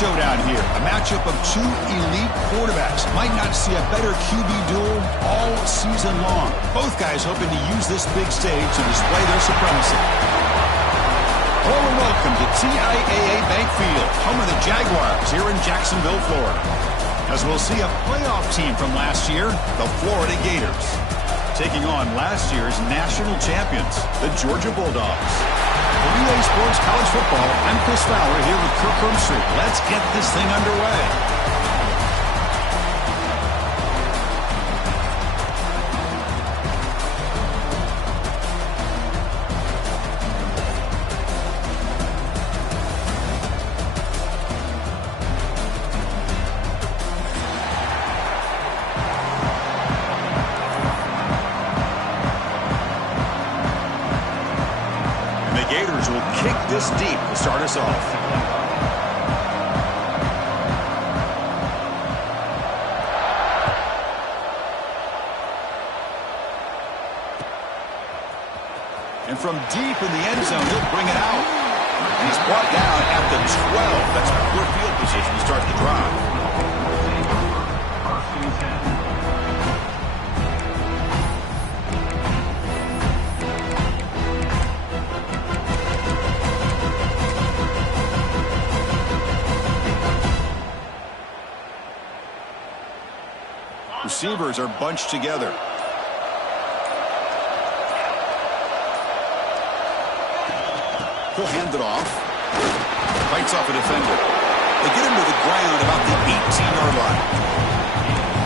showdown here. A matchup of two elite quarterbacks. Might not see a better QB duel all season long. Both guys hoping to use this big stage to display their supremacy. Hello and welcome to TIAA Bank Field, home of the Jaguars here in Jacksonville, Florida. As we'll see a playoff team from last year, the Florida Gators, taking on last year's national champions, the Georgia Bulldogs. For EA Sports College Football, I'm Chris Fowler here with Kirk Herbstreit. Let's get this thing underway. This deep to start us off. And from deep in the end zone, he'll bring it out. And he's brought down at the 12. That's poor field position to start the drive. Receivers are bunched together. He'll hand it off. Fights off a defender. They get him to the ground about the 18-yard line.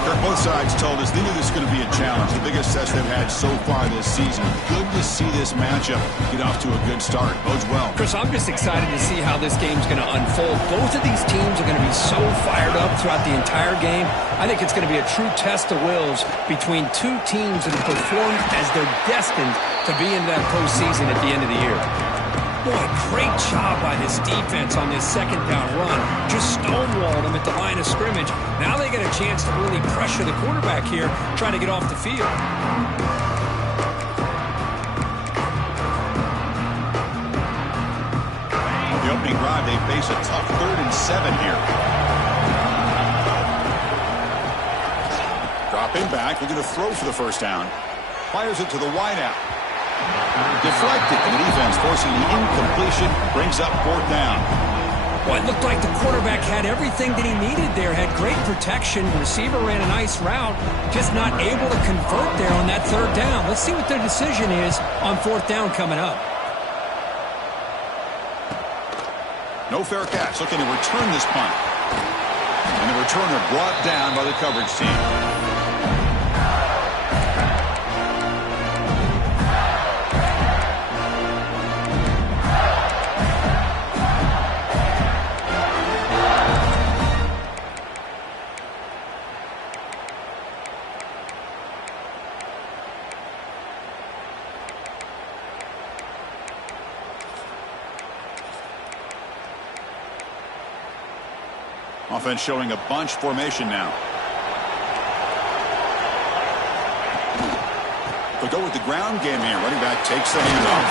Kirk, both sides told us they knew this was going to be a challenge. The biggest test they've had so far this season. Good to see this matchup get off to a good start. Bodes well. Chris, I'm just excited to see how this game's going to unfold. Both of these teams are going to be so fired up throughout the entire game. I think it's going to be a true test of wills between two teams that have performed as they're destined to be in that postseason at the end of the year. Boy, great job by this defense on this second down run. Just stonewalled them at the line of scrimmage. Now they get a chance to really pressure the quarterback here, trying to get off the field. On the opening drive, they face a tough 3rd and 7 here. Dropping back, looking to throw for the first down. Fires it to the wideout. Deflected, and the defense forcing the incompletion, brings up 4th down. Well, it looked like the quarterback had everything that he needed there, had great protection. The receiver ran a nice route, just not able to convert there on that 3rd down. Let's see what their decision is on 4th down coming up. No fair catch, looking to return this punt. And the returner brought down by the coverage team. Offense showing a bunch formation now. They'll go with the ground game here. Running back takes the handoff.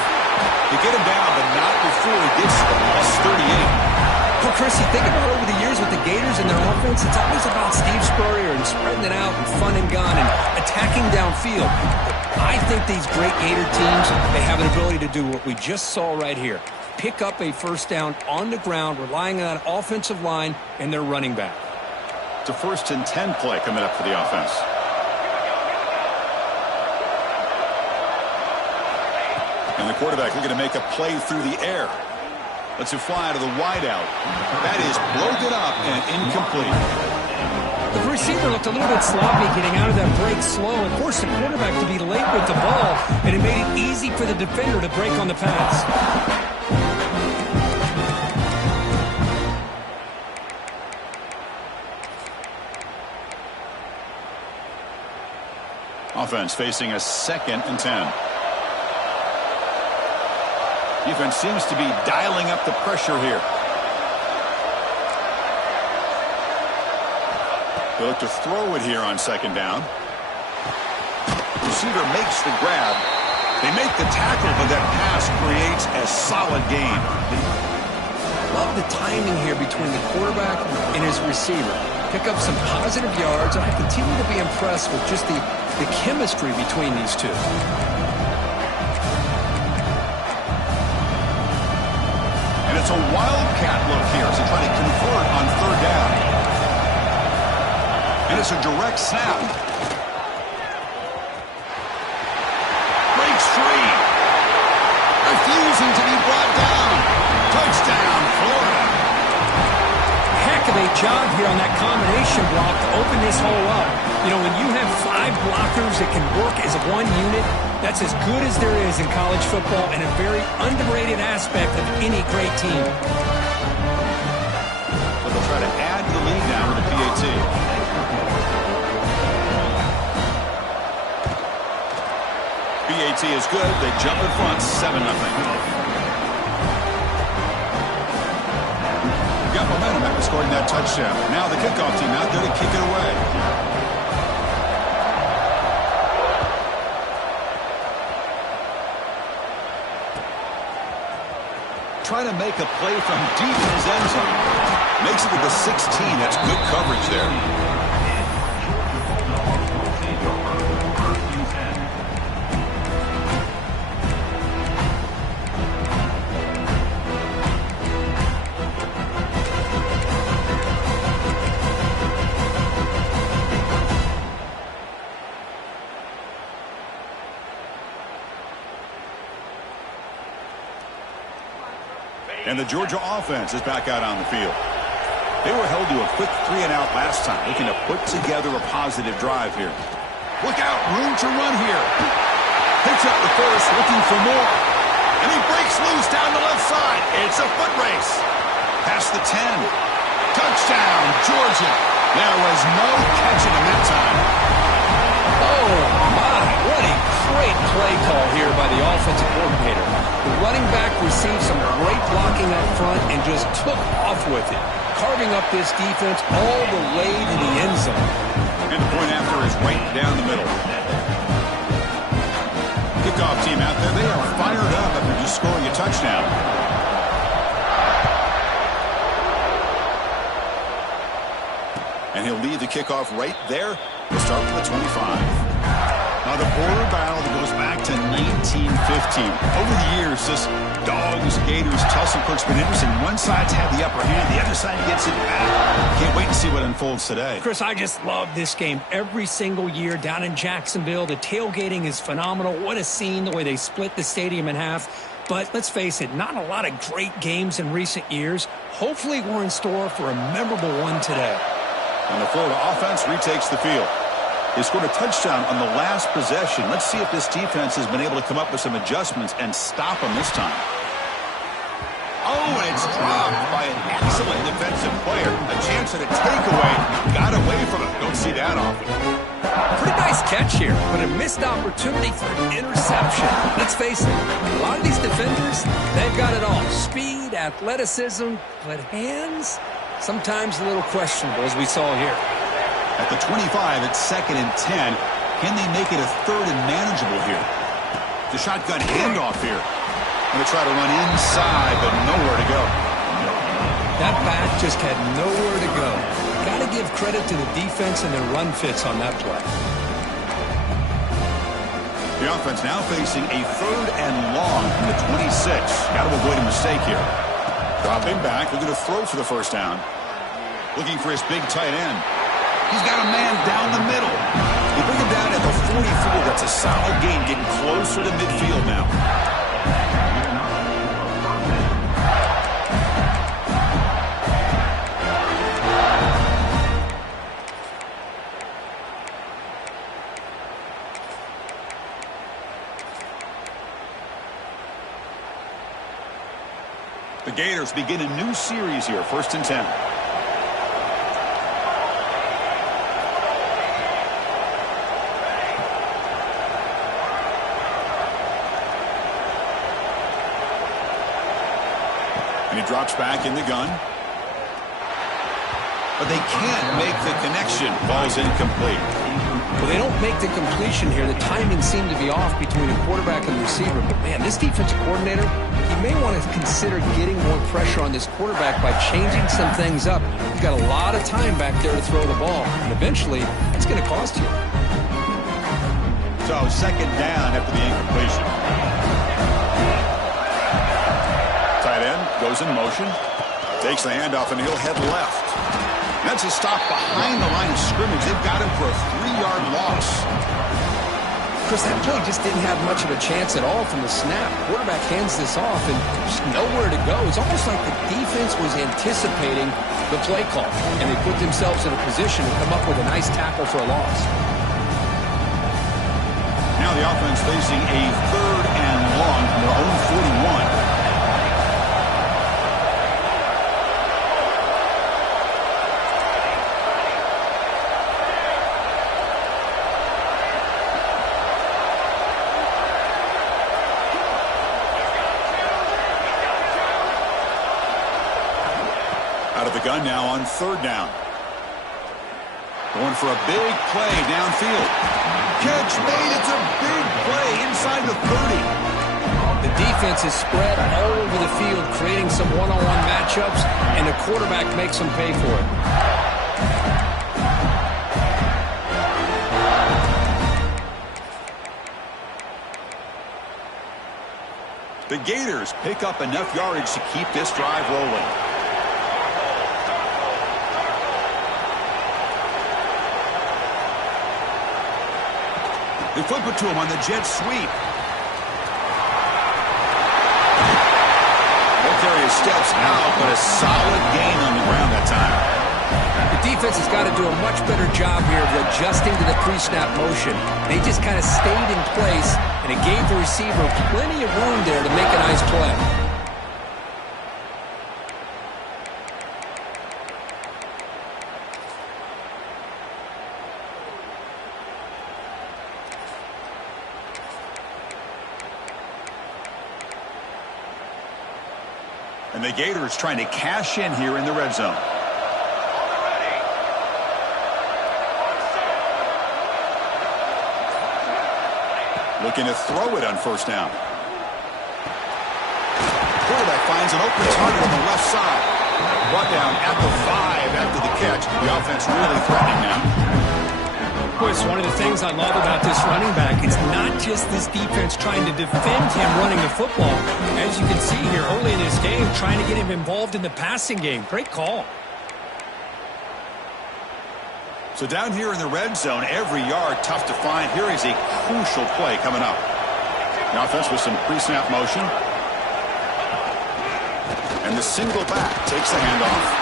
They get him down, but not before he gets to the +38. Well, Chris, you think about over the years with the Gators and their offense, it's always about Steve Spurrier and spreading it out and fun and gun and attacking downfield. I think these great Gator teams, they have an ability to do what we just saw right here. Pick up a first down on the ground, relying on that offensive line and their running back. It's a 1st and 10 play coming up for the offense. And the quarterback looking to make a play through the air. Lets it fly to the wideout. That is bloated up and incomplete. The receiver looked a little bit sloppy getting out of that break slow and forced the quarterback to be late with the ball, and it made it easy for the defender to break on the pass. Offense facing a 2nd and 10. Defense seems to be dialing up the pressure here. They look to throw it here on 2nd down. Receiver makes the grab. They make the tackle, but that pass creates a solid gain. love the timing here between the quarterback and his receiver. Pick up some positive yards, and I continue to be impressed with just the chemistry between these two. And it's a wildcat look here as they try to convert on third down. And it's a direct snap. Breaks free. Refusing to be brought down. Touchdown, Florida. Heck of a job here on that combination block to open this hole up. You know, when you have 5 blockers that can work as one unit, that's as good as there is in college football and a very underrated aspect of any great team. So they'll try to add to the lead now with the PAT. PAT is good. They jump in front, 7-0. Got momentum after scoring that touchdown. Now the kickoff team out there to kick it away. Trying to make a play from deep in his end zone. Makes it to the 16. That's good coverage there. And the Georgia offense is back out on the field. They were held to a quick 3-and-out last time, looking to put together a positive drive here. Look out, room to run here. Picks up the first, looking for more. And he breaks loose down the left side. It's a foot race. Past the 10. Touchdown, Georgia. There was no catching him that time. Oh, my. What a great play call here by the offensive coordinator. The running back received some great blocking up front and just took off with it, carving up this defense all the way to the end zone. And the point after is right down the middle. Kickoff team out there, they are fired up after just scoring a touchdown. And he'll lead the kickoff right there. We'll start with the 25. Now the border battle that goes back to 1915. Over the years, this dogs, gators, tussle perks been interesting. One side's had the upper hand, the other side gets it back. Can't wait to see what unfolds today. Chris, I just love this game every single year down in Jacksonville. The tailgating is phenomenal. What a scene, the way they split the stadium in half. But let's face it, not a lot of great games in recent years. Hopefully we're in store for a memorable one today. And the Florida offense retakes the field. They scored a touchdown on the last possession. Let's see if this defense has been able to come up with some adjustments and stop them this time. Oh, and it's dropped by an excellent defensive player. A chance at a takeaway. Got away from it. Don't see that often. Pretty nice catch here, but a missed opportunity for an interception. Let's face it, a lot of these defenders, they've got it all. Speed, athleticism, but hands, sometimes a little questionable, as we saw here. At the 25, it's 2nd and 10. Can they make it a 3rd and manageable here? The shotgun handoff here. Going to try to run inside, but nowhere to go. That back just had nowhere to go. Got to give credit to the defense and their run fits on that play. The offense now facing a 3rd and long from the 26. Got to avoid a mistake here. Dropping back, looking to throw for the first down. Looking for his big tight end. He's got a man down the middle. They bring him down at the 44. That's a solid gain, getting closer to midfield now. The Gators begin a new series here, 1st and 10. And he drops back in the gun. But they can't make the connection. Ball's incomplete. Well, they don't make the completion here. The timing seemed to be off between a quarterback and the receiver. But, man, this defensive coordinator, he may want to consider getting more pressure on this quarterback by changing some things up. He's got a lot of time back there to throw the ball. And eventually, it's going to cost you. So, second down after the incompletion. Tight end goes in motion. Takes the handoff, and he'll head left. That's a stop behind the line of scrimmage. They've got him for a 3-yard loss. Chris, that play just didn't have much of a chance at all from the snap. Quarterback hands this off, and just nowhere to go. It's almost like the defense was anticipating the play call, and they put themselves in a position to come up with a nice tackle for a loss. Now the offense facing a 3rd and long from their own 41. Out of the gun now on 3rd down. Going for a big play downfield. Catch made. It's a big play inside the 30. The defense is spread all over the field, creating some one-on-one matchups, and the quarterback makes them pay for it. The Gators pick up enough yardage to keep this drive rolling. They flip it to him on the jet sweep. Won't carry his steps out, but a solid gain on the ground that time. The defense has got to do a much better job here of adjusting to the pre-snap motion. They just kind of stayed in place, and it gave the receiver plenty of room there to make a nice play. And the Gators trying to cash in here in the red zone. Looking to throw it on 1st down. Quarterback finds an open target on the left side. Brought down at the 5 after the catch. The offense really threatening now. Of course, one of the things I love about this running back is not just this defense trying to defend him running the football. As you can see here early in this game, trying to get him involved in the passing game. Great call. So down here in the red zone, every yard tough to find. Here is a crucial play coming up. The offense with some pre-snap motion. And the single back takes the handoff.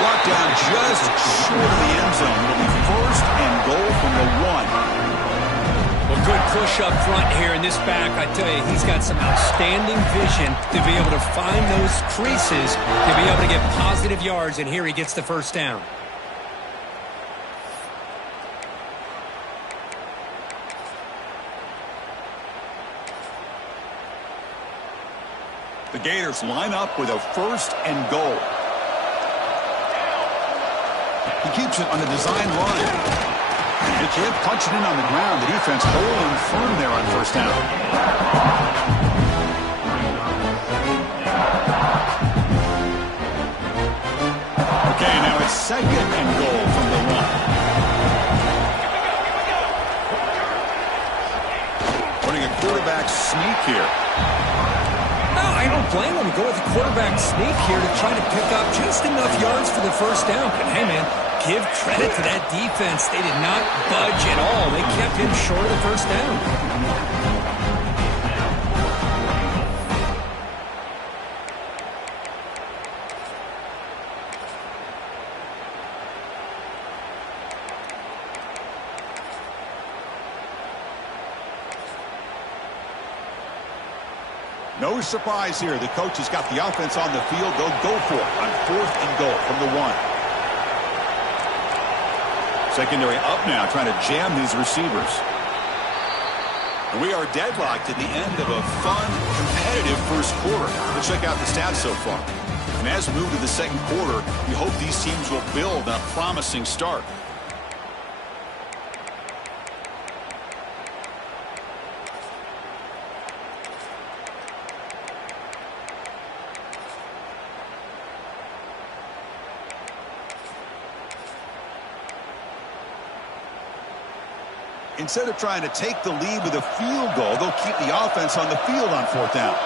Brought down just short of the end zone. It'll be 1st and goal from the 1. Well, good push up front here in this back. I tell you, he's got some outstanding vision to be able to find those creases, to be able to get positive yards, and here he gets the 1st down. The Gators line up with a 1st and goal. He keeps it on the design run. They can't punch it in on the ground. The defense holding firm there on 1st down. Okay, now it's 2nd and goal from the 1. Running a quarterback sneak here. No, I don't blame him. Go with the quarterback sneak here to try to pick up just enough yards for the 1st down. But, hey, man, give credit to that defense. They did not budge at all. They kept him short of the 1st down. No surprise here. The coach has got the offense on the field. They'll go for it on 4th and goal from the 1. Secondary up now, trying to jam these receivers. And we are deadlocked at the end of a fun, competitive 1st quarter. Let's check out the stats so far. And as we move to the 2nd quarter, we hope these teams will build on a promising start. Instead of trying to take the lead with a field goal, they'll keep the offense on the field on 4th down.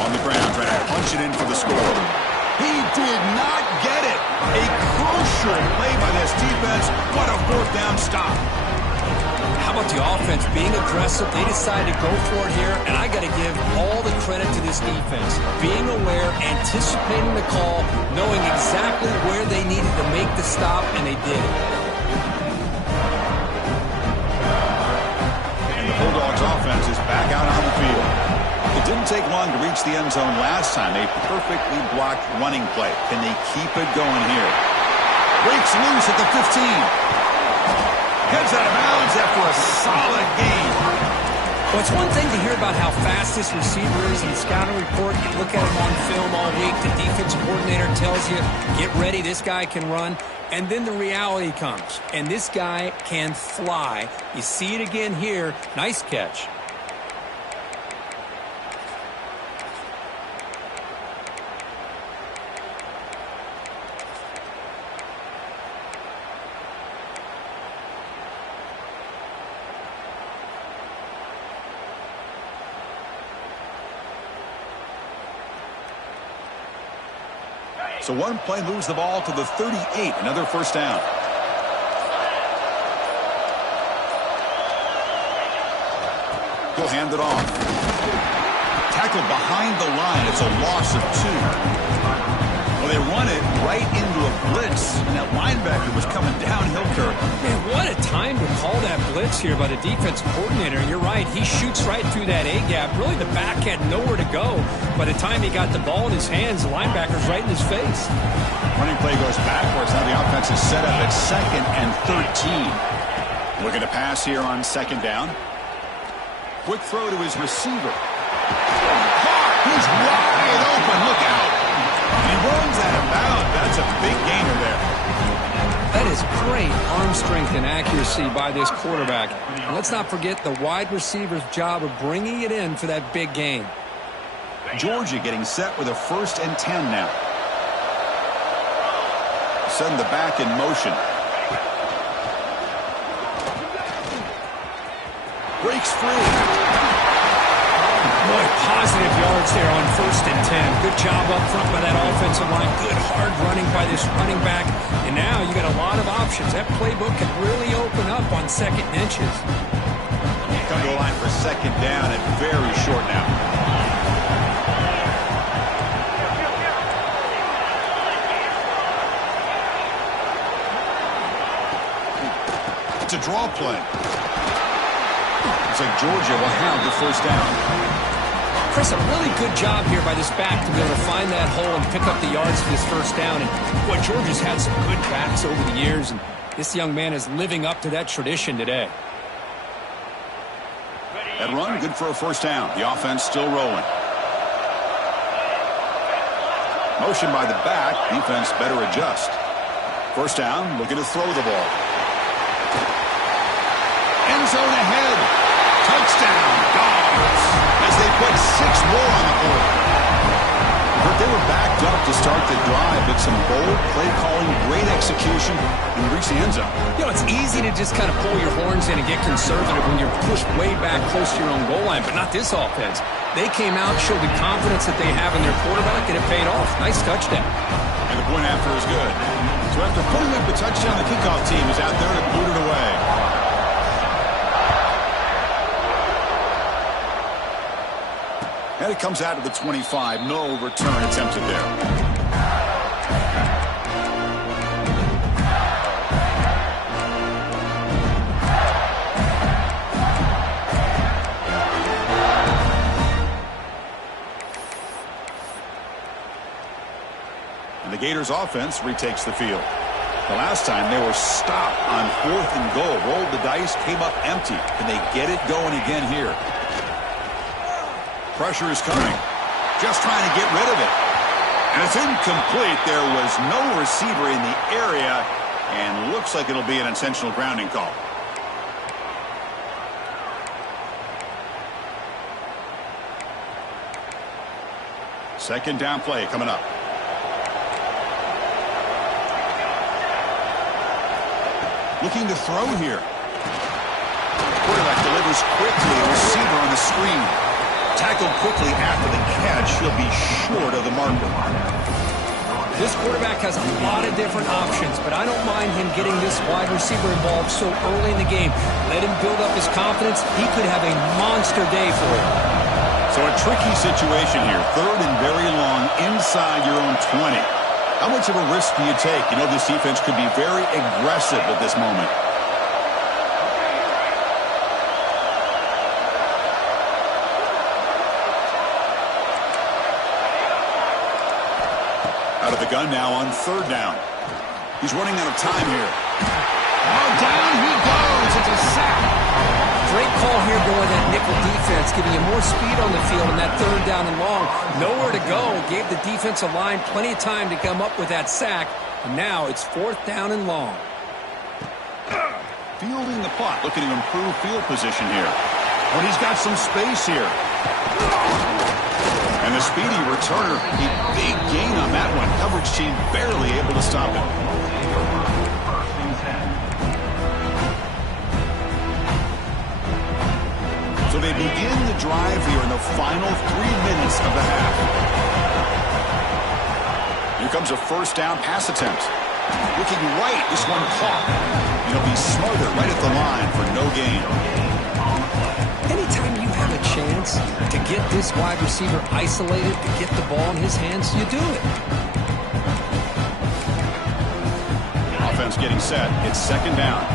On the ground, trying to punch it in for the score. He did not get it. A crucial play by this defense. What a 4th down stop. How about the offense being aggressive? They decided to go for it here, and I got to give all the credit to this defense. Being aware, anticipating the call, knowing exactly where they needed to make the stop, and they did it. And the Bulldogs offense is back out on the field. It didn't take long to reach the end zone last time. A perfectly blocked running play. Can they keep it going here? Breaks loose at the 15. Heads out of bounds after a solid game. Well, it's one thing to hear about how fast this receiver is in the scouting report. You look at him on film all week. The defensive coordinator tells you, get ready, this guy can run. And then the reality comes, and this guy can fly. You see it again here. Nice catch. So one play moves the ball to the 38, another 1st down. He'll hand it off. Tackled behind the line. It's a loss of 2. Well, they run it right into a blitz, and that linebacker was coming downhill curve. Man, what a time to call that blitz here by the defensive coordinator. You're right. He shoots right through that A-gap. Really, the back had nowhere to go. By the time he got the ball in his hands, the linebacker's right in his face. Running play goes backwards. Now the offense is set up at 2nd and 13. Looking to pass here on 2nd down. Quick throw to his receiver. He's wide open. Look out. He runs out of bounds. That's a big gainer there. That is great arm strength and accuracy by this quarterback. And let's not forget the wide receiver's job of bringing it in for that big gain. Georgia getting set with a 1st and 10 now. Send the back in motion. Breaks free. Boy, positive yards there on 1st and 10. Good job up front by that offensive line. Good hard running by this running back. And now you got a lot of options. That playbook can really open up on 2nd and inches. Come to the line for 2nd down and very short now. It's a draw play. Looks like Georgia will have the 1st down. Chris, a really good job here by this back to be able to find that hole and pick up the yards for this 1st down. And boy, Georgia's had some good backs over the years, and this young man is living up to that tradition today. That run, good for a 1st down. The offense still rolling. Motion by the back. Defense better adjust. 1st down, looking to throw the ball. End zone ahead. Touchdown, Dogs. As they put 6 more on the board. But they were backed up to start the drive, but some bold play calling, great execution, and reach the end zone. You know, it's easy to just kind of pull your horns in and get conservative when you're pushed way back close to your own goal line, but not this offense. They came out, showed the confidence that they have in their quarterback, and it paid off. Nice touchdown. And the point after is good. So after putting up the touchdown, the kickoff team is out there to boot it away. And it comes out to the 25. No return attempted there. And the Gators offense retakes the field. The last time they were stopped on 4th and goal. Rolled the dice, came up empty. Can they get it going again here? Pressure is coming. Just trying to get rid of it. And it's incomplete. There was no receiver in the area. And looks like it'll be an intentional grounding call. Second down play coming up. Looking to throw here. Quarterback delivers quickly. A receiver on the screen. Tackled quickly after the catch. He'll be short of the marker. This quarterback has a lot of different options, but I don't mind him getting this wide receiver involved so early in the game. Let him build up his confidence. He could have a monster day for him. So a tricky situation here. 3rd and very long inside your own 20. How much of a risk do you take? You know, this defense could be very aggressive at this moment. Out of the gun now on 3rd down. He's running out of time here. Oh, down he goes. It's a sack. Great call here going that nickel defense, giving you more speed on the field on that 3rd down and long. Nowhere to go. Gave the defensive line plenty of time to come up with that sack. And now it's 4th down and long. Fielding the punt. Looking to improve field position here. But he's got some space here. And the speedy returner, a big gain on that one. Coverage team barely able to stop him. So they begin the drive here in the final 3 minutes of the half. Here comes a 1st down pass attempt. Looking right, this one caught. And he'll be smothered right at the line for no gain. Anytime you have a chance to get this wide receiver isolated, to get the ball in his hands, you do it. Offense getting set. It's 2nd down.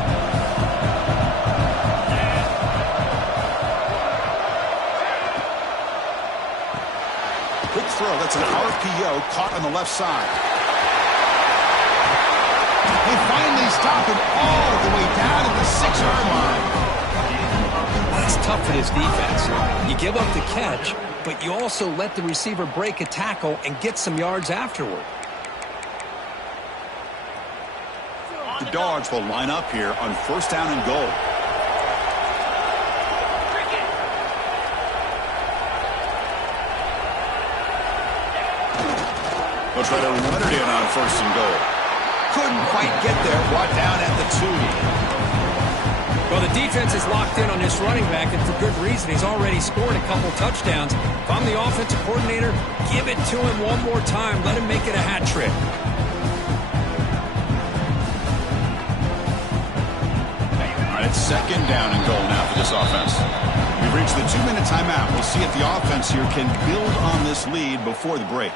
Quick throw. That's an RPO caught on the left side. They finally stop it all the way down at the 6-yard line. That's tough for this defense. You give up the catch, but you also let the receiver break a tackle and get some yards afterward. The Dogs will line up here on 1st down and goal. They'll try to run it in on 1st and goal. Couldn't quite get there. Brought down at the 2. Well, the defense is locked in on this running back, and for good reason. He's already scored a couple touchdowns. If I'm the offensive coordinator, give it to him one more time. Let him make it a hat trick. All right, it's 2nd down and goal now for this offense. We've reached the 2-minute timeout. We'll see if the offense here can build on this lead before the break.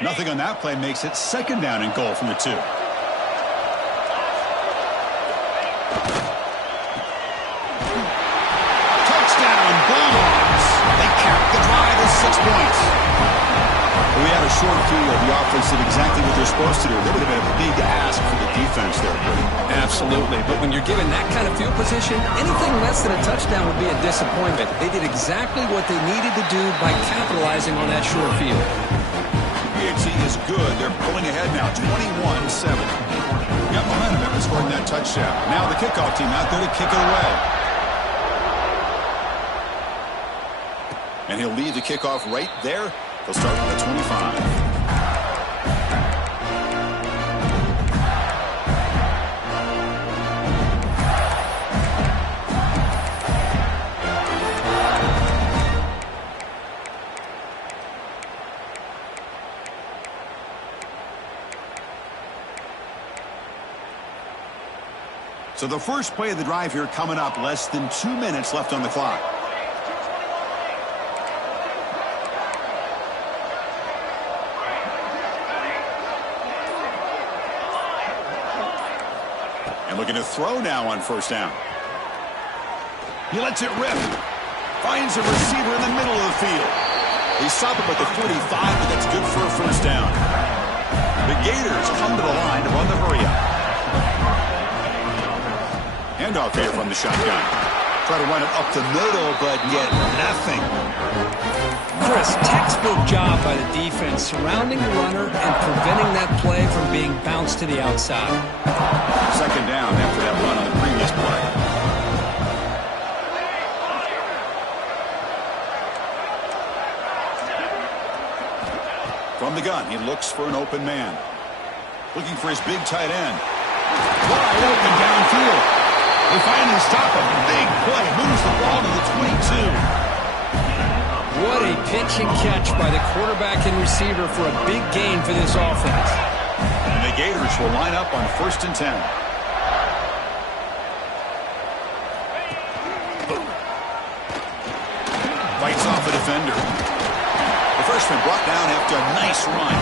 Nothing on that play makes it 2nd down and goal from the 2. Touchdown, Bulldogs. They capped the drive with 6 points. We had a short field. The offense did exactly what they're supposed to do. That would have been a big ask for the defense there, Brady. Absolutely. But when you're given that kind of field position, anything less than a touchdown would be a disappointment. They did exactly what they needed to do by capitalizing on that short field. PAT is good. They're pulling ahead now, 21-7. Got momentum after scoring that touchdown. Now the kickoff team out there to kick it away. And he'll lead the kickoff right there. They'll start at the 25. So the first play of the drive here coming up, less than 2 minutes left on the clock. And looking to throw now on 1st down. He lets it rip. Finds a receiver in the middle of the field. They stop him at the 45, but that's good for a 1st down. The Gators come to the line to run the hurry-up. Handoff here from the shotgun. Try to run it up the middle, but get nothing. Chris, textbook job by the defense, surrounding the runner and preventing that play from being bounced to the outside. 2nd down after that run on the previous play. From the gun, he looks for an open man. Looking for his big tight end. Wide open downfield. They finally stop him. Big play. Moves the ball to the 22. What a pitch and catch by the quarterback and receiver for a big gain for this offense. And the Gators will line up on 1st and 10. Fights off a defender. The freshman brought down after a nice run.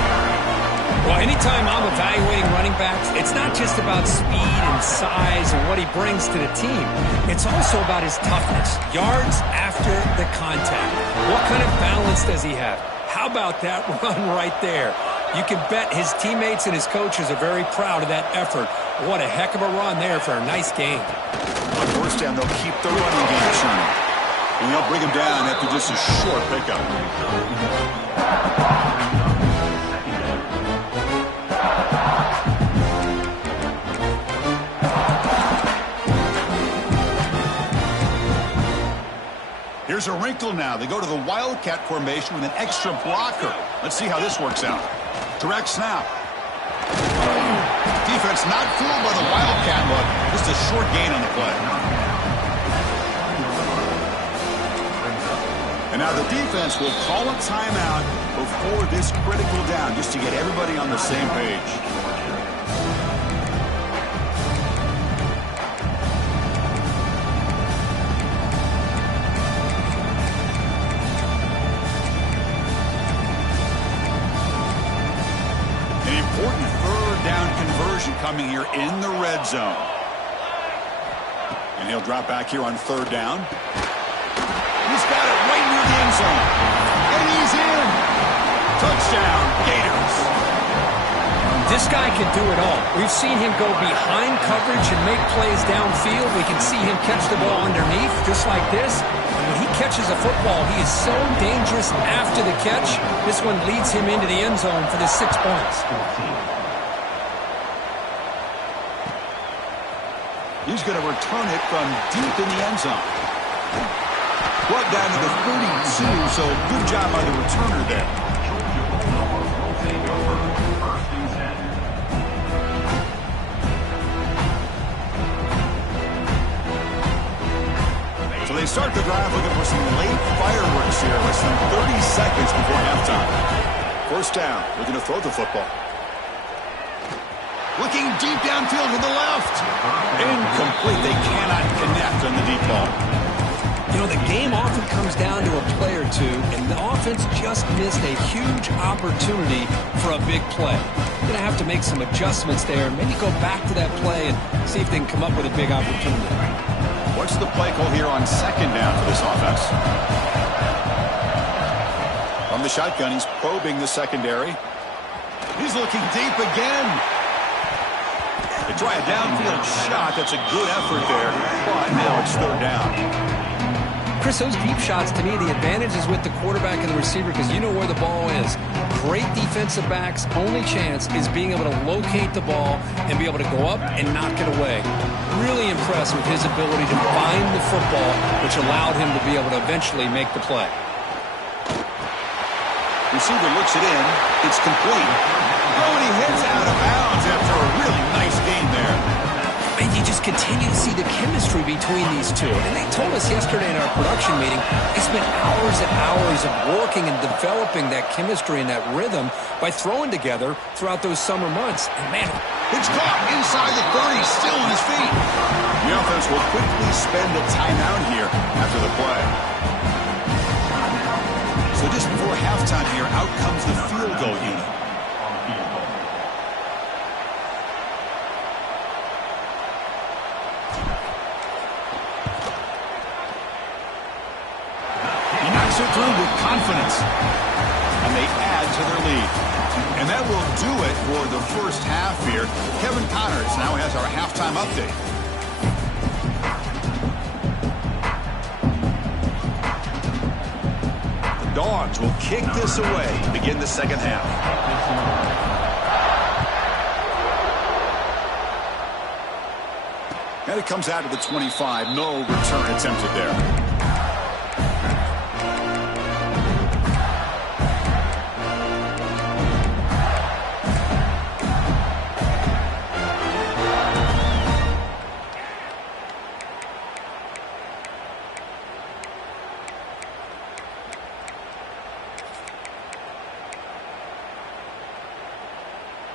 Well, anytime I'm evaluating running backs, it's not just about speed and size and what he brings to the team. It's also about his toughness. Yards after the contact. What kind of balance does he have? How about that run right there? You can bet his teammates and his coaches are very proud of that effort. What a heck of a run there for a nice gain. On 1st down, they'll keep the running game churning. And they'll bring him down after just a short pickup. Here's a wrinkle now. They go to the Wildcat formation with an extra blocker. Let's see how this works out. Direct snap. Defense not fooled by the Wildcat look. Just a short gain on the play. And now the defense will call a timeout before this critical down, just to get everybody on the same page. An important 3rd down conversion coming here in the red zone. And he'll drop back here on 3rd down. He's got it right near the end zone. And he's in. Touchdown, Gators. This guy can do it all. We've seen him go behind coverage and make plays downfield. We can see him catch the ball underneath, just like this. And when he catches a football, he is so dangerous after the catch. This one leads him into the end zone for the 6 points. He's going to return it from deep in the end zone. Brought down to the 32, so good job by the returner there. So they start the drive looking for some late fireworks here, less than 30 seconds before halftime. 1st down, looking to throw the football. Looking deep downfield to the left. Incomplete. They cannot connect on the deep ball. You know, the game often comes down to a play or two, and the offense just missed a huge opportunity for a big play. They're going to have to make some adjustments there and maybe go back to that play and see if they can come up with a big opportunity. What's the play call here on 2nd down for this offense? From the shotgun, he's probing the secondary. He's looking deep again. They try a downfield shot. That's a good effort there, but now it's 3rd down. Chris, those deep shots, to me, the advantage is with the quarterback and the receiver because you know where the ball is. Great defensive backs' only chance is being able to locate the ball and be able to go up and knock it away. Really impressed with his ability to find the football, which allowed him to be able to eventually make the play. Receiver looks it in. It's complete. Oh, and he hits out of bounds after a really nice gain there. And you just continue to see the chemistry between these two. And they told us yesterday in our production meeting, they spent hours and hours of working and developing that chemistry and that rhythm by throwing together throughout those summer months. And man, it's caught inside the 30, still on his feet. The offense will quickly spend a timeout here after the play. So just before halftime here, out comes the field goal unit. It through with confidence, and they add to their lead. And that will do it for the 1st half here. Kevin Connors now has our halftime update. The Dogs will kick this away to begin the 2nd half. And it comes out to the 25. No return attempted there.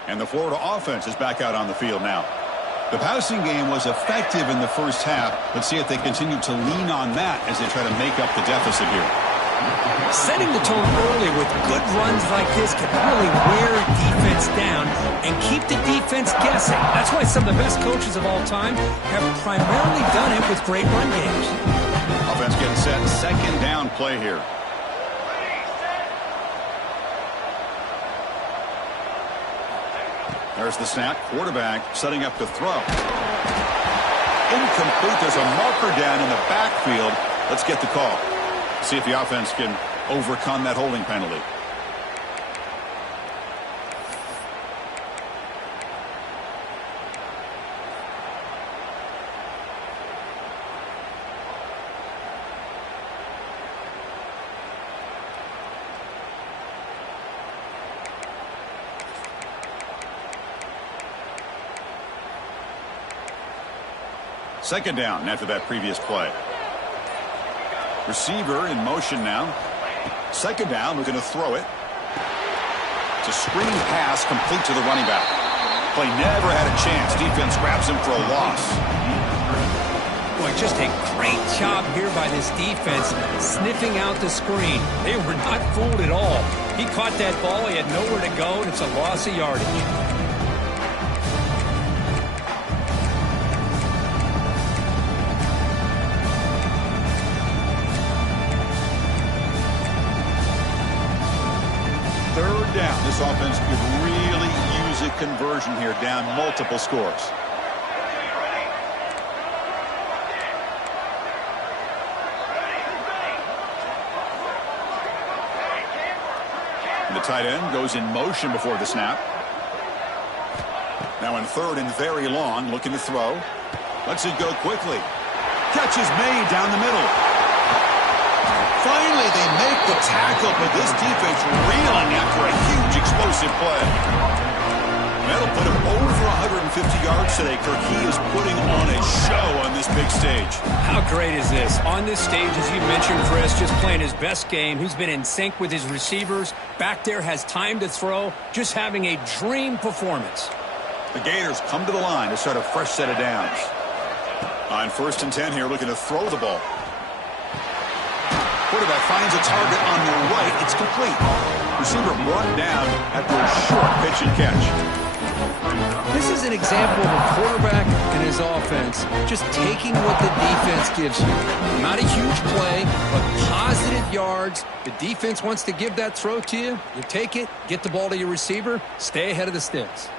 And the Florida offense is back out on the field now. The passing game was effective in the first half. Let's see if they continue to lean on that as they try to make up the deficit here. Setting the tone early with good runs like this can really wear defense down and keep the defense guessing. That's why some of the best coaches of all time have primarily done it with great run games. Offense getting set. Second down play here. There's the snap. Quarterback setting up to throw. Incomplete. There's a marker down in the backfield. Let's get the call. See if the offense can overcome that holding penalty. Second down after that previous play. Receiver in motion now. Second down, looking to throw it. It's a screen pass complete to the running back. Play never had a chance. Defense grabs him for a loss. Boy, just a great job here by this defense sniffing out the screen. They were not fooled at all. He caught that ball. He had nowhere to go, and it's a loss of yardage. Third down. This offense could really use a conversion here, down multiple scores. And the tight end goes in motion before the snap. Now in third and very long, looking to throw. Lets it go quickly. Catch is made down the middle. Finally, they make the tackle, but this defense reeling after a huge explosive play. That'll put him over 150 yards today. Kirk, he is putting on a show on this big stage. How great is this? On this stage, as you mentioned, Chris, just playing his best game. He's been in sync with his receivers. Back there, has time to throw. Just having a dream performance. The Gators come to the line to start a fresh set of downs. On 1st and 10 here, looking to throw the ball. Quarterback finds a target on the right. It's complete. Receiver brought down after a short pitch and catch. This is an example of a quarterback and his offense just taking what the defense gives you. Not a huge play, but positive yards. The defense wants to give that throw to you. You take it, get the ball to your receiver, stay ahead of the sticks.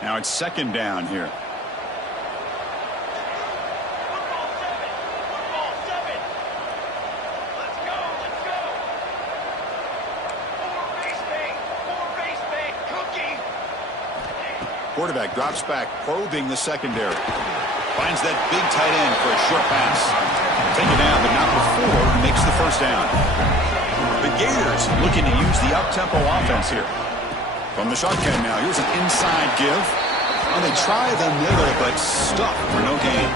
Now it's second down here. Quarterback drops back, probing the secondary. Finds that big tight end for a short pass. Taken down, but not before he makes the first down. The Gators looking to use the up-tempo offense here. From the shotgun now, here's an inside give. Well, they try the middle, but stuck for no gain.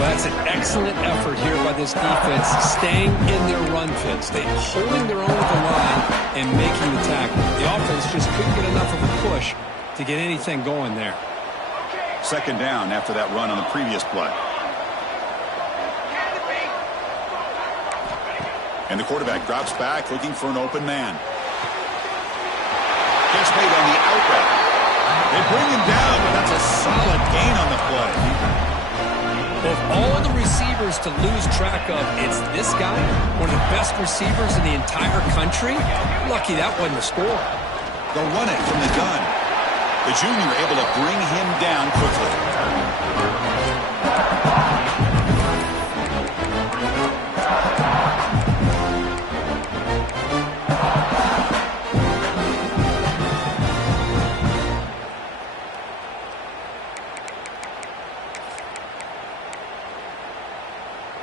Well, that's an excellent effort here by this defense, staying in their run fits. They holding their own at the line and making the tackle. The offense just couldn't get enough of a push to get anything going there. Second down after that run on the previous play. And the quarterback drops back, looking for an open man. Catch made on the out route. They bring him down, but that's a solid gain on the play. Of all the receivers to lose track of, it's this guy, one of the best receivers in the entire country. Lucky that wasn't a score. They'll run it from the gun. The junior able to bring him down quickly.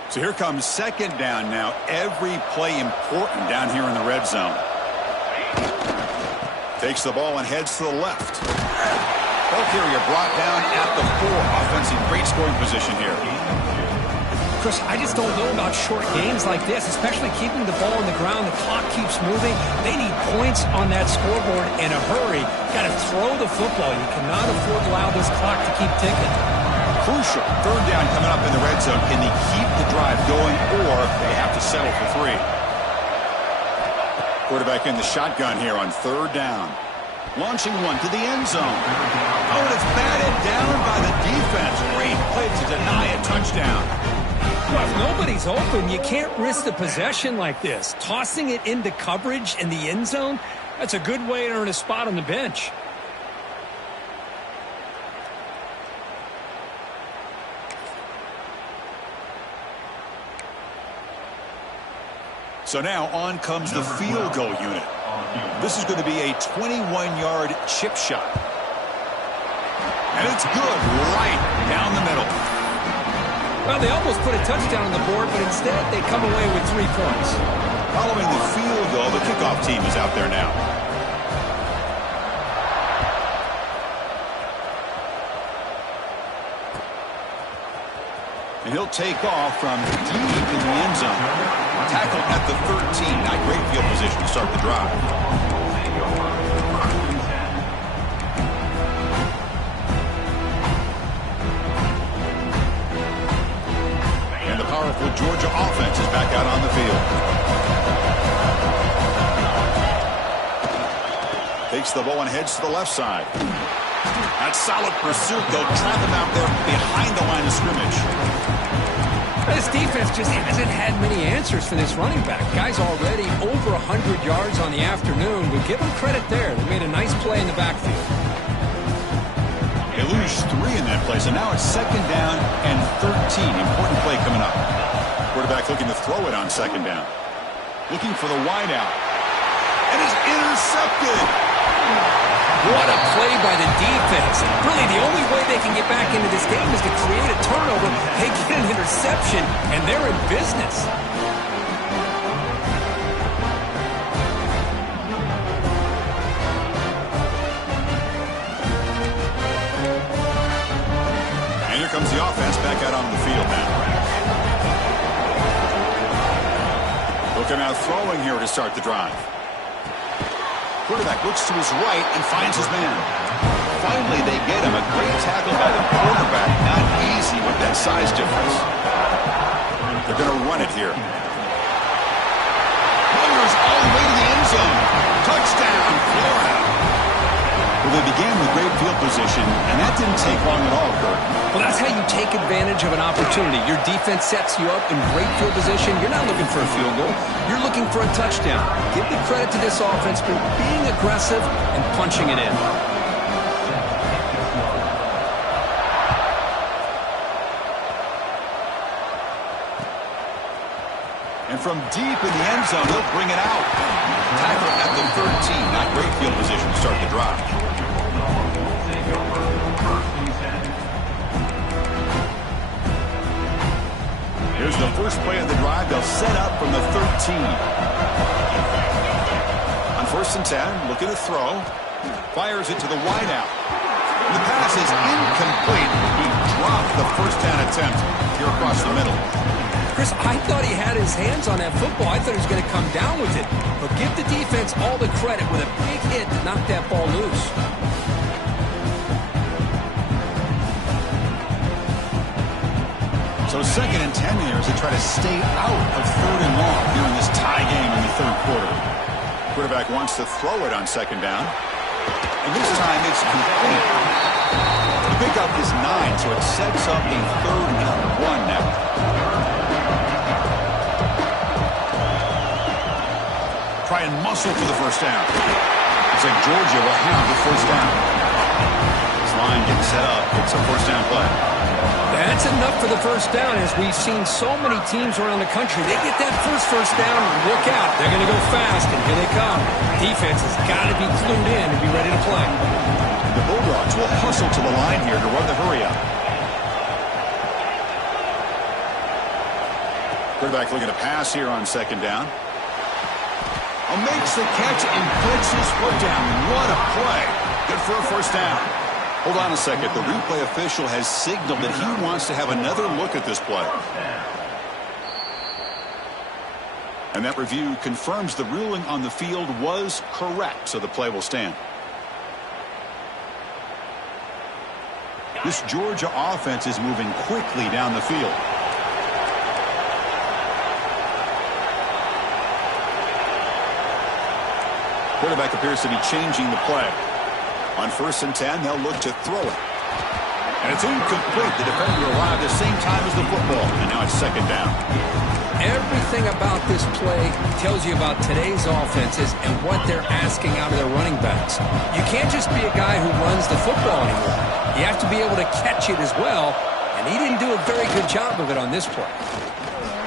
So here comes second down now. Every play important down here in the red zone. Takes the ball and heads to the left. Ball carrier brought down at the 4. Offense in great scoring position here. Chris, I just don't know about short games like this, especially keeping the ball on the ground. The clock keeps moving. They need points on that scoreboard in a hurry. Got to throw the football. You cannot afford to allow this clock to keep ticking. Crucial. Third down coming up in the red zone. Can they keep the drive going, or they have to settle for 3? Quarterback in the shotgun here on third down. Launching one to the end zone. Oh, and it's batted down by the defense. Great play to deny a touchdown. Well, if nobody's open, you can't risk the possession like this. Tossing it into coverage in the end zone, that's a good way to earn a spot on the bench. So now on comes the field goal unit. This is going to be a 21-yard chip shot. And it's good right down the middle. Well, they almost put a touchdown on the board, but instead they come away with 3 points. Following the field goal, the kickoff team is out there now. And he'll take off from deep in the end zone. Tackle at the 13. Not great field position to start the drive. And the powerful Georgia offense is back out on the field. Takes the ball and heads to the left side. That's solid pursuit. They'll trap him out there behind the line of scrimmage. This defense just hasn't had many answers for this running back. Guy's already over 100 yards on the afternoon. We'll give him credit there. They made a nice play in the backfield. They lose 3 in that play, so now it's second down and 13. Important play coming up. Quarterback looking to throw it on second down. Looking for the wide out. And it's intercepted. What a play by the defense. Really, the only way they can get back into this game is to create a turnover. They get an interception, and they're in business. And here comes the offense back out on the field now. Looking out throwing here to start the drive. Quarterback looks to his right and finds his man. Finally, they get him. A great tackle by the quarterback. Not easy with that size difference. They're going to run it here. Runners all the way to the end zone. Touchdown, Florida. Well, they began with great field position, and that didn't take long at all, Kurt. Well, that's how you take advantage of an opportunity. Your defense sets you up in great field position. You're not looking for a field goal. You're looking for a touchdown. Give the credit to this offense for being aggressive and punching it in. And from deep in the end zone, he'll bring it out. Tackle at the 13. Not great field position to start the drive. Here's the first play of the drive. They'll set up from the 13. On 1st and 10, looking to throw. Fires it to the wideout. The pass is incomplete. He dropped the first down attempt here across the middle. Chris, I thought he had his hands on that football. I thought he was going to come down with it. But give the defense all the credit with a big hit to knock that ball loose. So 2nd and 10 here as they try to stay out of 3rd and long here in this tie game in the 3rd quarter. Quarterback wants to throw it on 2nd down. And this time it's complete. The pickup is 9, so it sets up a 3rd and 1 now. Try and muscle for the first down. Looks like Georgia will have the first down. This line getting set up. It's a first down play. That's enough for the first down, as we've seen so many teams around the country. They get that first down, look out. They're going to go fast, and here they come. Defense has got to be clued in and be ready to play. The Bulldogs will hustle to the line here to run the hurry up. Quarterback looking to pass here on 2nd down. Makes the catch and puts his foot down. What a play. Good for a first down. Hold on a second. The replay official has signaled that he wants to have another look at this play. And that review confirms the ruling on the field was correct, so the play will stand. This Georgia offense is moving quickly down the field. Quarterback appears to be changing the play. On 1st and 10, they'll look to throw it. And it's incomplete. The defender arrived at the same time as the football. And now it's 2nd down. Everything about this play tells you about today's offenses and what they're asking out of their running backs. You can't just be a guy who runs the football anymore. You have to be able to catch it as well, and he didn't do a very good job of it on this play.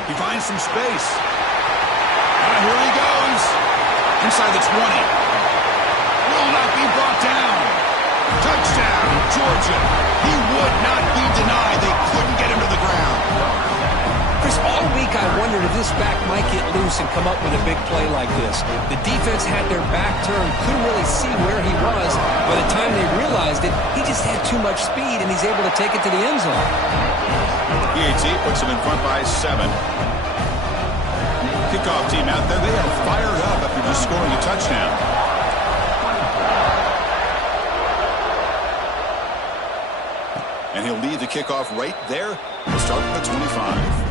He finds some space. Here he goes. Inside the 20. Will not be brought down. Touchdown, Georgia. He would not be denied. They couldn't get him to the ground. Chris, all week I wondered if this back might get loose and come up with a big play like this. The defense had their back turned, couldn't really see where he was. By the time they realized it, he just had too much speed, and he's able to take it to the end zone. PAT puts him in front by 7. Kickoff team out there. They are fired up after just scoring a touchdown. And he'll lead the kickoff right there. We'll start from the 25.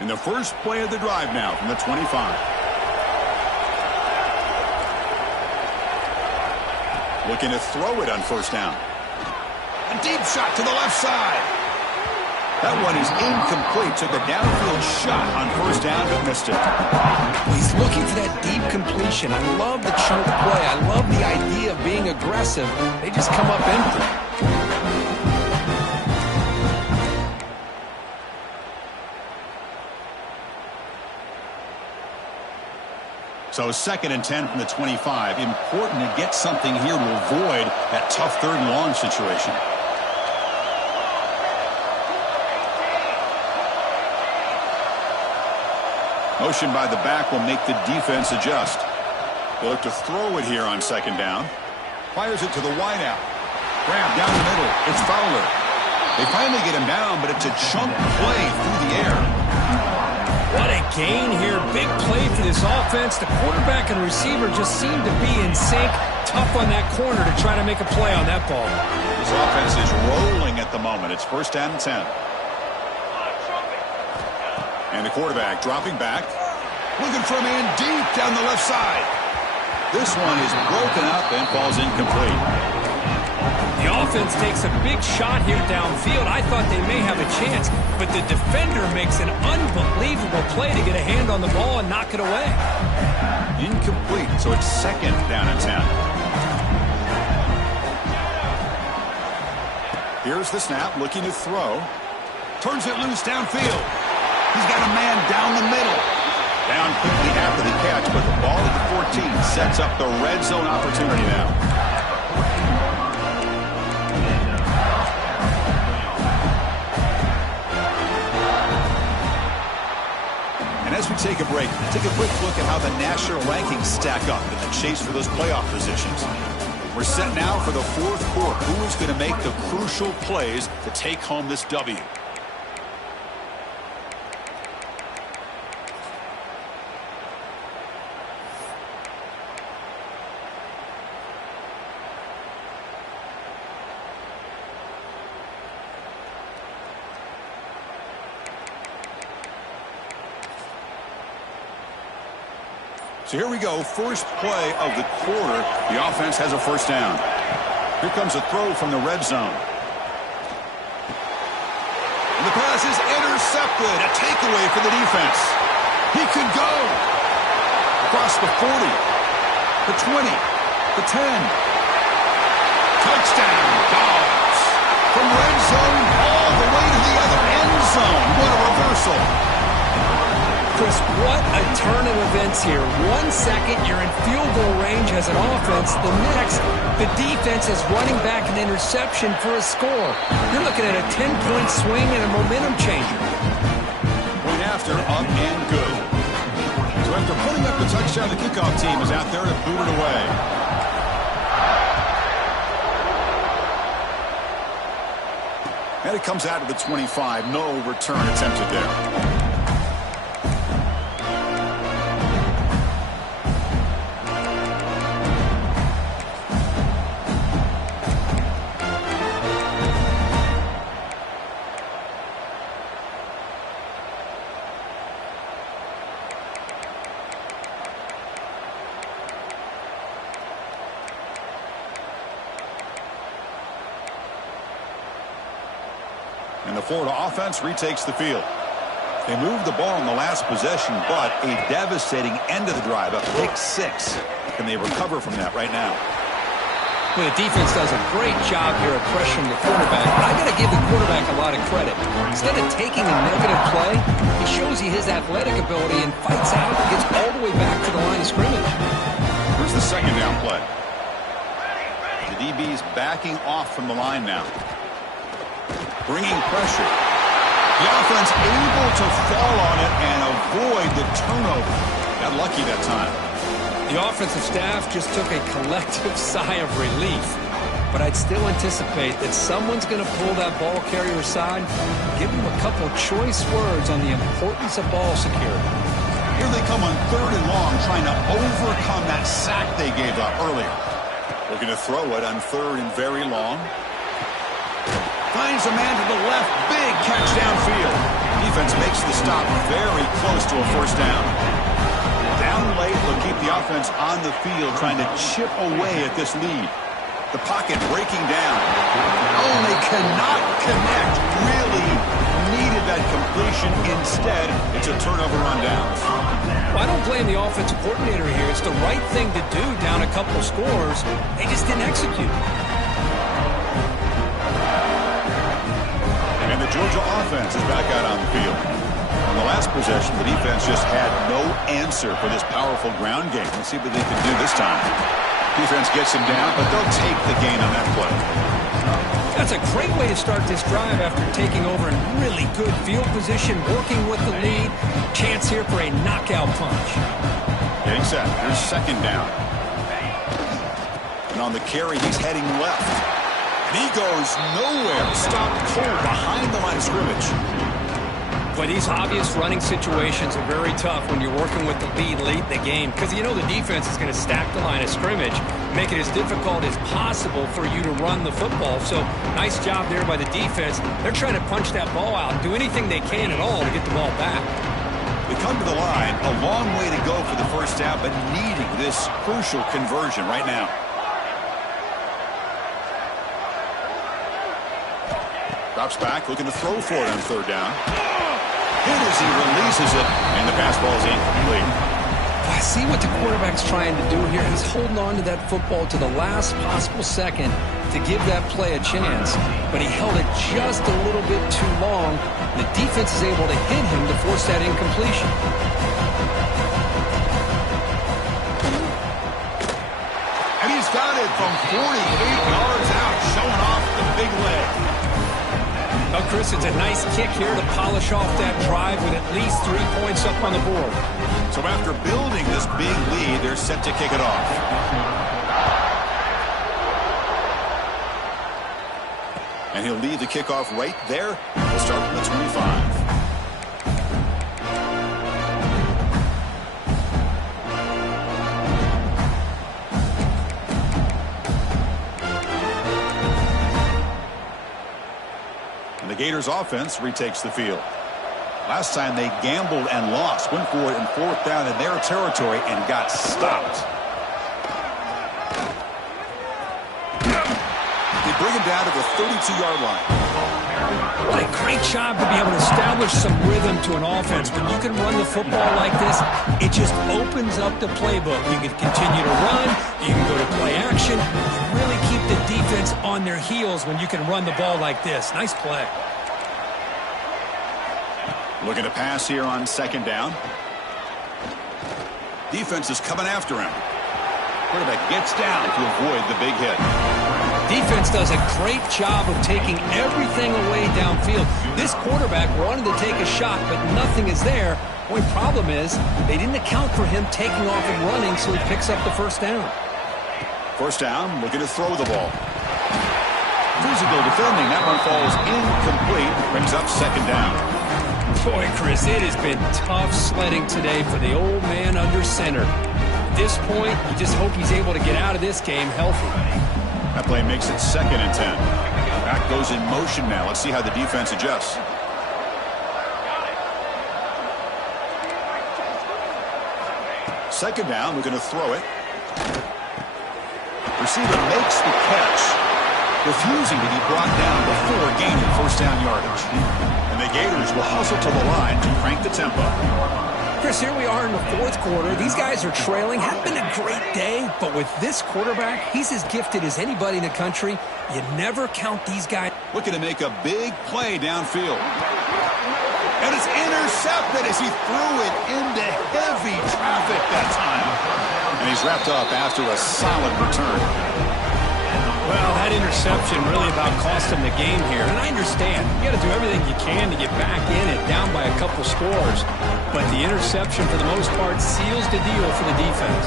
In the first play of the drive now from the 25. Looking to throw it on 1st down. A deep shot to the left side. That one is incomplete. Took a downfield shot on 1st down, but missed it. He's looking for that deep completion. I love the chunk play. I love the idea of being aggressive. They just come up empty. So 2nd and 10 from the 25. Important to get something here to avoid that tough 3rd and long situation. Motion by the back will make the defense adjust. They look to throw it here on 2nd down. Fires it to the wideout. Grab down the middle. It's Fowler. They finally get him down, but it's a chunk play through the air. What a gain here. Big play for this offense. The quarterback and receiver just seem to be in sync. Tough on that corner to try to make a play on that ball. This offense is rolling at the moment. It's 1st down and 10. And the quarterback dropping back. Looking for a man deep down the left side. This one is broken up and falls incomplete. The offense takes a big shot here downfield. I thought they may have a chance, but the defender makes an unbelievable play to get a hand on the ball and knock it away. Incomplete, so it's 2nd down and 10. Here's the snap, looking to throw. Turns it loose downfield. He's got a man down the middle. Down quickly after the catch, but the ball at the 14 sets up the red zone opportunity now. And as we take a break, take a quick look at how the national rankings stack up in the chase for those playoff positions. We're set now for the 4th quarter. Who is going to make the crucial plays to take home this W? So here we go, first play of the quarter. The offense has a 1st down. Here comes a throw from the red zone. And the pass is intercepted. A takeaway for the defense. He could go. Across the 40, the 20, the 10. Touchdown, Dogs. From red zone all the way to the other end zone. What a reversal. Chris, what a turn of events here. 1 second, you're in field goal range as an offense. The next, the defense is running back an interception for a score. You're looking at a 10-point swing and a momentum changer. Point after, up and good. So after putting up the touchdown, the kickoff team is out there to boot it away. And it comes out to the 25. No return attempted there. And the Florida offense retakes the field. They moved the ball in the last possession, but a devastating end of the drive, a pick 6. Can they recover from that right now? Well, the defense does a great job here of pressuring the quarterback. I got to give the quarterback a lot of credit. Instead of taking a negative play, he shows you his athletic ability and fights out and gets all the way back to the line of scrimmage. Here's the second down play. The DB's backing off from the line now. Bringing pressure. The offense able to fall on it and avoid the turnover. Got lucky that time. The offensive staff just took a collective sigh of relief. But I'd still anticipate that someone's going to pull that ball carrier aside, give him a couple choice words on the importance of ball security. Here they come on 3rd and long, trying to overcome that sack they gave up earlier. Looking to throw it on 3rd and very long. Finds a man to the left. Big catch downfield. Defense makes the stop very close to a first down. Down late will keep the offense on the field trying to chip away at this lead. The pocket breaking down. Oh, they cannot connect. Really needed that completion. Instead, it's a turnover on downs. Well, I don't blame the offensive coordinator here. It's the right thing to do down a couple scores. They just didn't execute. And the Georgia offense is back out on the field. On the last possession, the defense just had no answer for this powerful ground game. Let's see what they can do this time. Defense gets him down, but they'll take the gain on that play. That's a great way to start this drive after taking over in really good field position, working with the lead. Chance here for a knockout punch. Getting set. Here's second down. And on the carry, he's heading left. And he goes nowhere. Stopped cold behind the line of scrimmage. But these obvious running situations are very tough when you're working with the lead late in the game, because you know the defense is going to stack the line of scrimmage, make it as difficult as possible for you to run the football. So nice job there by the defense. They're trying to punch that ball out, do anything they can at all to get the ball back. They come to the line, a long way to go for the first down, but needing this crucial conversion right now. Drops back, looking to throw for it on 3rd down. Hit as he releases it, and the pass ball is incomplete. I see what the quarterback's trying to do here. He's holding on to that football to the last possible second to give that play a chance. But he held it just a little bit too long. The defense is able to hit him to force that incompletion. And he's got it from 48 yards out, showing off the big leg. Well, Chris, it's a nice kick here to polish off that drive with at least 3 points up on the board. So after building this big lead, they're set to kick it off. And he'll lead the kickoff right there. We'll start from the 25. The Gators offense retakes the field. Last time they gambled and lost, went for it in 4th down in their territory and got stopped. They bring him down to the 32-yard line. What a great job to be able to establish some rhythm to an offense. When you can run the football like this, it just opens up the playbook. You can continue to run, you can go to play action, and really keep the defense on their heels when you can run the ball like this. Nice play. Looking to pass here on 2nd down. Defense is coming after him. Quarterback gets down to avoid the big hit. Defense does a great job of taking everything away downfield. This quarterback wanted to take a shot, but nothing is there. Only problem is they didn't account for him taking off and running, so he picks up the first down. First down, looking to throw the ball. Physical defending. That one falls incomplete. Brings up second down. Boy, Chris, it has been tough sledding today for the old man under center. At this point, you just hope he's able to get out of this game healthy. That play makes it 2nd and 10. Back goes in motion now. Let's see how the defense adjusts. Second down, we're going to throw it. Receiver makes the catch, refusing to be brought down before gaining first down yardage. And the Gators will hustle to the line to crank the tempo. Chris, here we are in the 4th quarter. These guys are trailing. Hasn't been a great day, but with this quarterback, he's as gifted as anybody in the country. You never count these guys. Looking to make a big play downfield. And it's intercepted as he threw it into heavy traffic that time. And he's wrapped up after a solid return. Well, that interception really about cost him the game here. And I understand. You got to do everything you can to get back in it, down by a couple scores. But the interception, for the most part, seals the deal for the defense.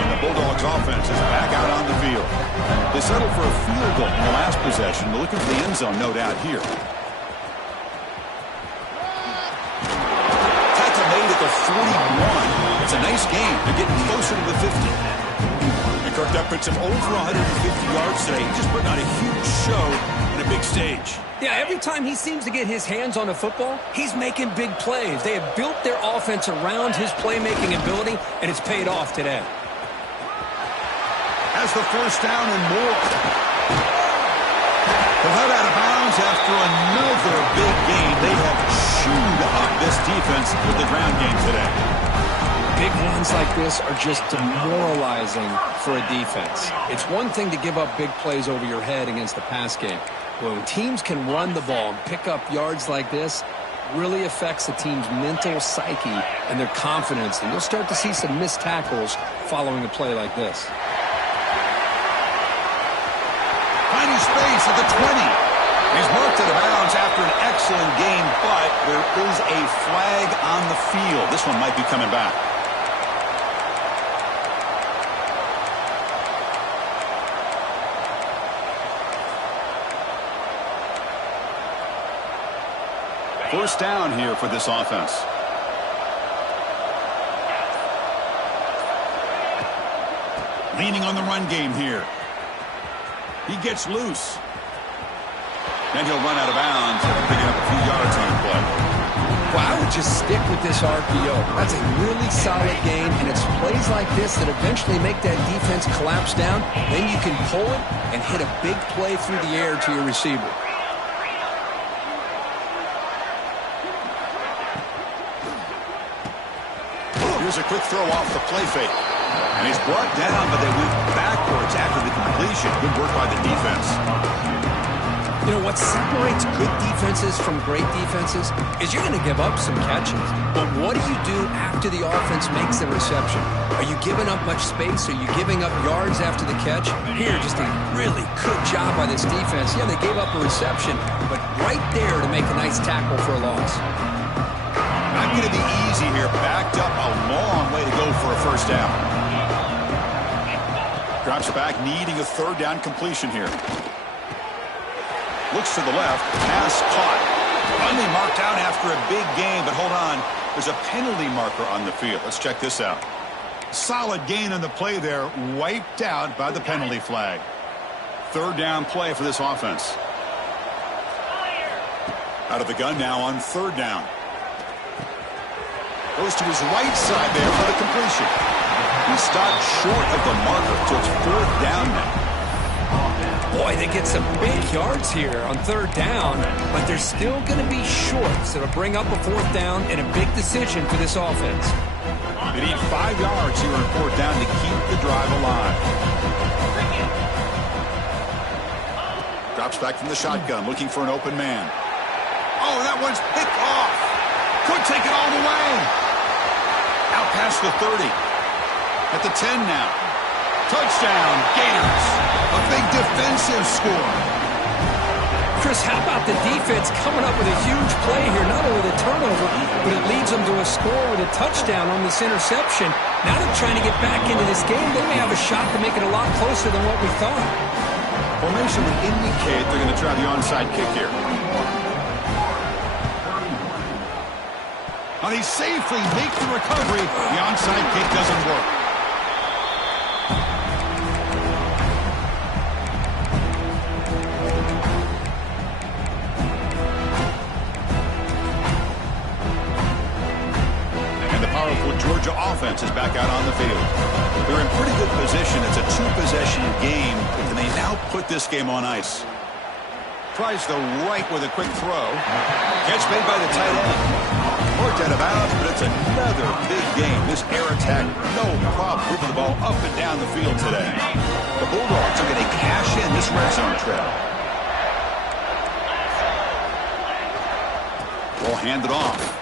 And the Bulldogs offense is back out on the field. They settled for a field goal in the last possession. They're looking for the end zone, no doubt, here. Tackle made at the 41. It's a nice game. They're getting closer to the 50. And Kirk puts him over 150 yards today. He's just putting on a huge show on a big stage. Yeah, every time he seems to get his hands on the football, he's making big plays. They have built their offense around his playmaking ability, and it's paid off today. Has the first down and more. They'll head out of bounds after another big game. They have chewed up this defense with the ground game today. Big runs like this are just demoralizing for a defense. It's one thing to give up big plays over your head against the pass game. But when teams can run the ball and pick up yards like this, really affects the team's mental psyche and their confidence. And you'll start to see some missed tackles following a play like this. Finding space at the 20. He's marked out of bounds after an excellent game, but there is a flag on the field. This one might be coming back. First down here for this offense. Leaning on the run game here. He gets loose. Then he'll run out of bounds after picking up a few yards on the play. Well, I would just stick with this RPO. That's a really solid game, and it's plays like this that eventually make that defense collapse down. Then you can pull it and hit a big play through the air to your receiver. Here's a quick throw off the play fake. And he's brought down, but they went backwards after the completion. Good work by the defense. You know, what separates good defenses from great defenses is you're going to give up some catches. But what do you do after the offense makes the reception? Are you giving up much space? Are you giving up yards after the catch? Here, just a really good job by this defense. Yeah, they gave up a reception, but right there to make a nice tackle for a loss. Not going to be easy here. Backed up a long way to go for a first down. Drops back, needing a third down completion here. Looks to the left. Pass caught. Finally marked out after a big game, but hold on. There's a penalty marker on the field. Let's check this out. Solid gain on the play there. Wiped out by the penalty flag. Third down play for this offense. Out of the gun now on third down. Goes to his right side there for the completion. He stopped short of the marker, so it's fourth down now. Boy, they get some big yards here on third down, but they're still going to be short, so it'll bring up a fourth down and a big decision for this offense. They need 5 yards here on fourth down to keep the drive alive. Drops back from the shotgun, looking for an open man. Oh, that one's picked off. Could take it all the way. Out past the 30. At the 10 now. Touchdown, Gators. A big defensive score. Chris, how about the defense coming up with a huge play here? Not only the turnover, but it leads them to a score with a touchdown on this interception. Now they're trying to get back into this game. They may have a shot to make it a lot closer than what we thought. Formation would indicate they're going to try the onside kick here. Now they safely make the recovery. The onside kick doesn't work. Georgia offense is back out on the field. They're in pretty good position. It's a two-possession game, and they now put this game on ice. Tries the right with a quick throw. Catch made by the tight end. Marked out of bounds, but it's another big game. This air attack, no problem moving the ball up and down the field today. The Bulldogs are going to cash in this red zone trip. Ball handed off.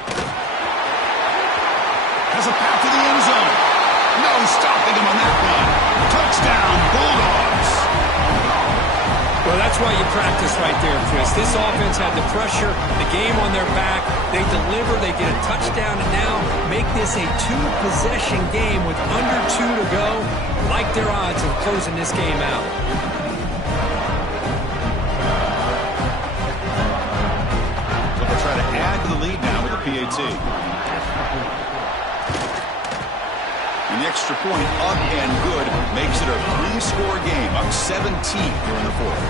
Has a path to the end zone. No stopping him on that one. Touchdown, Bulldogs. Well, that's why you practice right there, Chris. This offense had the pressure, the game on their back. They deliver, they get a touchdown, and now make this a two-possession game with under 2 to go. Like their odds of closing this game out. So they'll try to add to the lead now with a PAT. And the extra point up and good makes it a 3-score game, up 17 here in the fourth.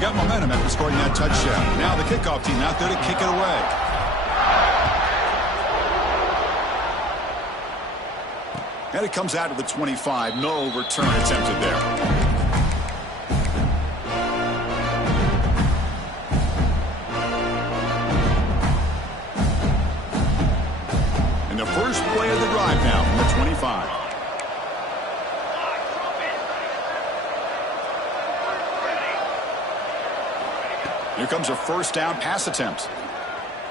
Got momentum after scoring that touchdown. Now the kickoff team out there to kick it away. And it comes out to the 25. No return attempted there. And the first play of the drive now from the 25. Here comes a first down pass attempt.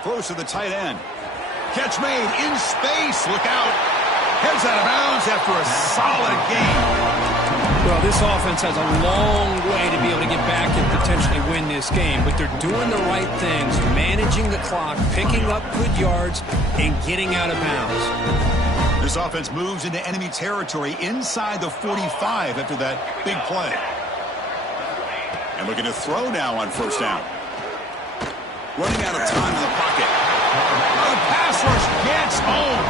Throws to the tight end. Catch made in space. Look out. Heads out of bounds after a solid game. Well, this offense has a long way to be able to get back and potentially win this game, but they're doing the right things, managing the clock, picking up good yards, and getting out of bounds. This offense moves into enemy territory inside the 45 after that big play. And looking to throw now on first down. Running out of time in the pocket. The pass rush gets home.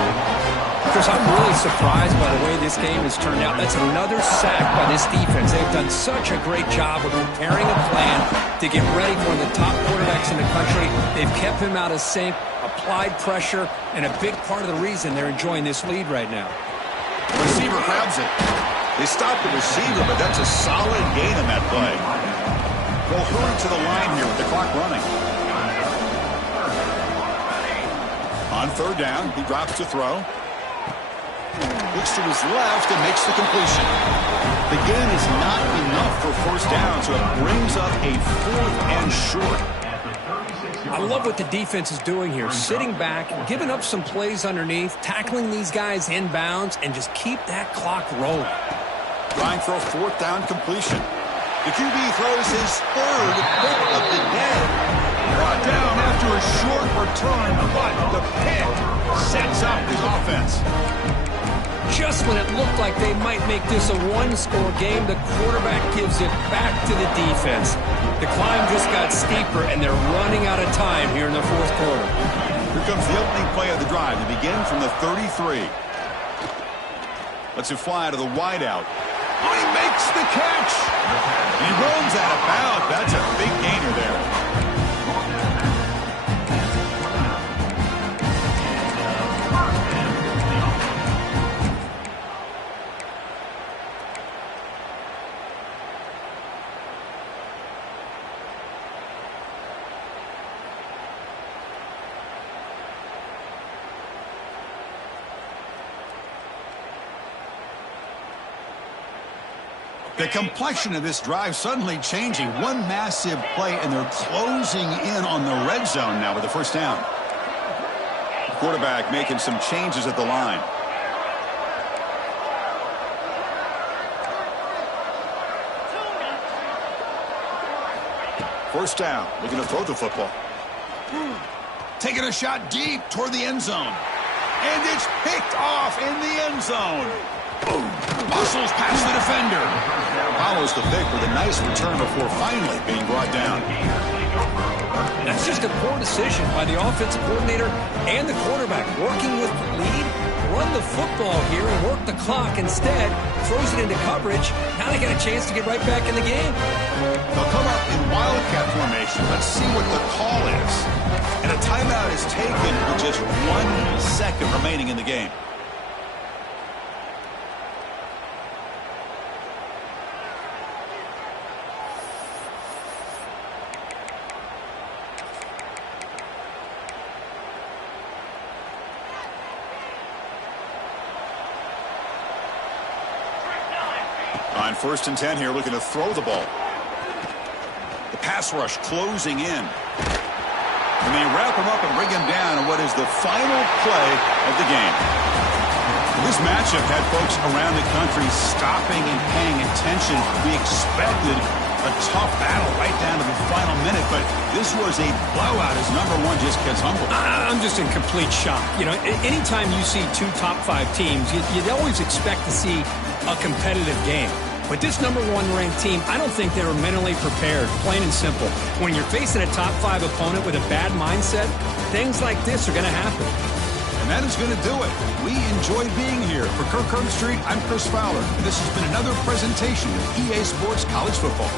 Chris, I'm really surprised by the way this game has turned out. That's another sack by this defense. They've done such a great job of preparing a plan to get ready for the top quarterbacks in the country. They've kept him out of sync, applied pressure, and a big part of the reason they're enjoying this lead right now. Receiver grabs it. They stopped the receiver, but that's a solid gain in that play. They'll hurry to the line here with the clock running. On third down, he drops to throw. Looks to his left and makes the completion. The gain is not enough for first down, so it brings up a 4th and short. I love what the defense is doing here. Sitting back, giving up some plays underneath, tackling these guys inbounds, and just keep that clock rolling. Trying for a 4th down completion. The QB throws his 3rd pick of the day. Brought down after a short return, but the pick sets up his offense. Just when it looked like they might make this a one-score game, the quarterback gives it back to the defense. The climb just got steeper, and they're running out of time here in the fourth quarter. Here comes the opening play of the drive to begin from the 33. Lets it fly to the wideout. Oh, he makes the catch! And he runs out of bounds. That's a big gainer there. The complexion of this drive suddenly changing. One massive play, and they're closing in on the red zone now with the first down. The quarterback making some changes at the line. First down, looking to throw the football. Taking a shot deep toward the end zone. And it's picked off in the end zone. Boom. Muscles past the defender. Follows the pick with a nice return before finally being brought down. That's just a poor decision by the offensive coordinator and the quarterback. Working with the lead, run the football here and work the clock. Instead, throws it into coverage. Now they get a chance to get right back in the game. They'll come up in wildcat formation. Let's see what the call is. And a timeout is taken with just 1 second remaining in the game. On 1st and 10 here, looking to throw the ball. The pass rush closing in. And they wrap him up and bring him down in what is the final play of the game. This matchup had folks around the country stopping and paying attention. We expected a tough battle right down to the final minute, but this was a blowout as number one just gets humbled. I'm just in complete shock. You know, anytime you see 2 top-5 teams, you'd always expect to see a competitive game. But this number 1 ranked team, I don't think they were mentally prepared, plain and simple. When you're facing a top-5 opponent with a bad mindset, things like this are going to happen. And that is going to do it. We enjoyed being here. For Kirk Herbstreit, I'm Chris Fowler. And this has been another presentation of EA Sports College Football.